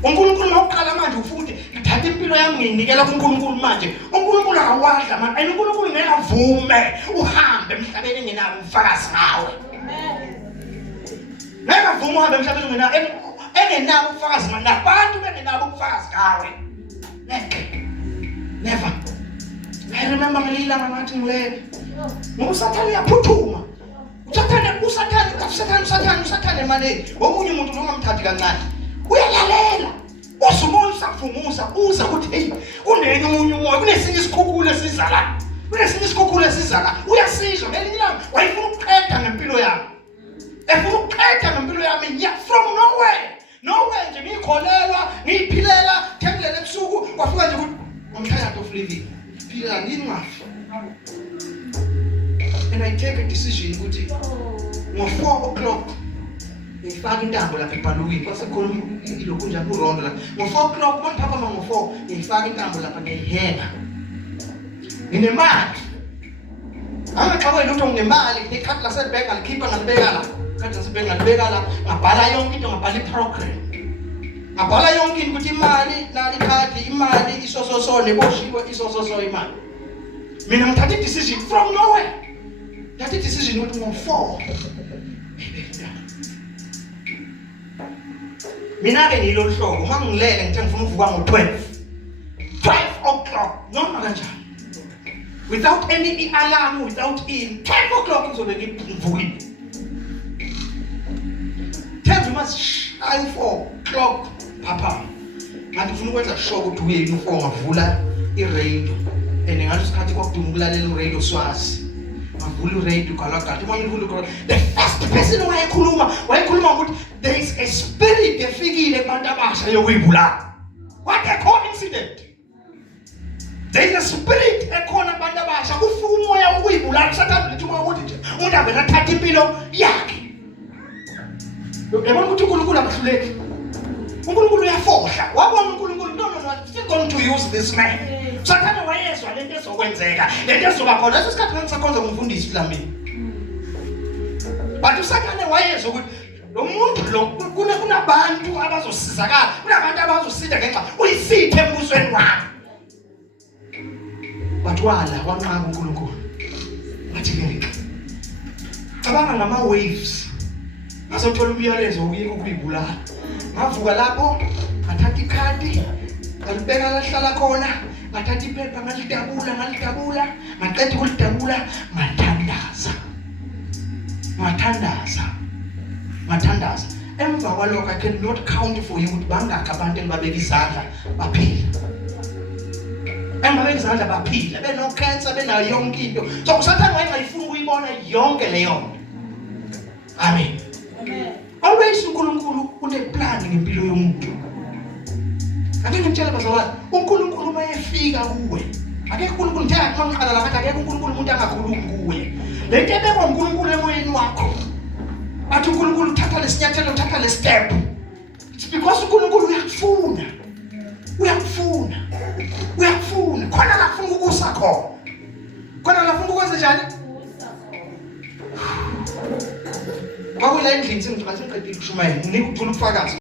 uNkulunkulu mawuqala manje ufunde ngithatha impilo yami ngiyinikela kuNkulunkulu manje. uNkulunkulu akawadla manje. Ayini uNkulunkulu ngeke avume uhambe emhlabeni engenabo ubufakazi ngawe. Ngeke avume uhambe emhlabeni engenabo ubufakazi ngawe. Nabantu bengenabo ubufakazi ngawe. Never. I remember ngelilanga ngathi ngilele. Ngoba uSathane uyaphuthuma. uSathane manje omunye umuntu ongamthathi kancane. Uyalalela. Usumona usafumuza uza ukuthi hey kuneni umunye umoya kunesinye isikhukhula esiza la. Uyasizwa ngelinye ilanga wayifuna ukuqeda ngempilo yami. Efuna ukuqeda ngempilo yami from nowhere nje ngikholelwa ngiphilela themlele ebusuku kwafika nje ukuthi umshayado of living. Phila ngingafi. And I take a decision ukuthi ngo 4 o'clock ngifaka intambo lapha eBhalukini kwasekhona ilokhu njalo urondo la. Ngo 4 o'clock manje ngo 4 ngifaka intambo lapha ngiyihenga. Nginemali. Angaxawe lutho nginemali, ikhadi lasebank alikhipha ngalibeka la. Ikhadi lasebank ngalibeka la, ngabhala yonke into, ngabhala iprogram. Ngabhala yonke into ukuthi imali nali ikhadi, imali isososo neboshiwe isososo imali. Mina ngithatha decision from nowhere. Ngithatha decision ukuthi ngo 4 mina ke ngilo hlobo mangilele ngithe ngifuna uvuka ngo 12 o'clock noma kanjani. Without any alarm, without 12 o'clock ngizobe ngivukile. 10 must 4 o'clock papa. Ngathi ufuna ukwenza sure ukuthi uye uniform avula iradio. Ngathi isikhathi kwakuduma ukulalela iradio swazi. Ngavula iradio kalakade uma ngivula the first person wayekhuluma ukuthi there is a spirit efikile kubantu abasha yokuyibulala. What a coincidence. There is a spirit ekhona abantu abasha kufika umoya wokuyibulala. Usathanda lithi uma ukuthi nje umuntu avela athatha impilo yakhe. Yabona ukuthi uNkulunkulu akahluleki. uNkulunkulu uyafohla. Wabona uNkulunkulu no still going to use this man. Usathanda wayezwa lento ezokwenzeka. Lento ezoba khona. Leso sikhathi ngisakhonza ngumfundisi Dlamini. But usathanda wayezwa ukuthi lo muntu lo kunabantu abazosizakala. Kunabantu abazosinda ngenxa uyisithe embusweni wakhe. Batwala wanqaba uNkulunkulu. Wathi ngeke. Cabanga ngama waves. Ngasothola umyalezo ukuyibulala. Ngavuka lapho, ngathatha ikhadi, ngalibeka la hlala khona, ngathatha iphepha ngalidabula, ngaqeda ukulidabula, ngathandaza. Emva kwalokho I cannot count for you ukuthi bangaka abantu engibabeka izandla baphila. Engibabeka izandla baphila, beno cancer, benayo yonke into. So uSathane wayengayifuni ukuyibona yonke leyo. Amen. Always uNkulunkulu uneplan ngempilo yomuntu. Ake ngitshela bazalwane, uNkulunkulu mayefika kuwe. Akekho uNkulunkulu nje akamqala la kathi akekho uNkulunkulu umuntu angakhulumi kuwe. Lento ebekwa uNkulunkulu emoyeni wakho. Athi uNkulunkulu uthatha lesinyathelo, uthatha le step. It's because uNkulunkulu uyakufuna. Khona la ufuna ukusa khona. Khona la ufuna ukwenza njani? Kwakuyila endlini sengiqedile ukushumayela, nginika ukufakazi.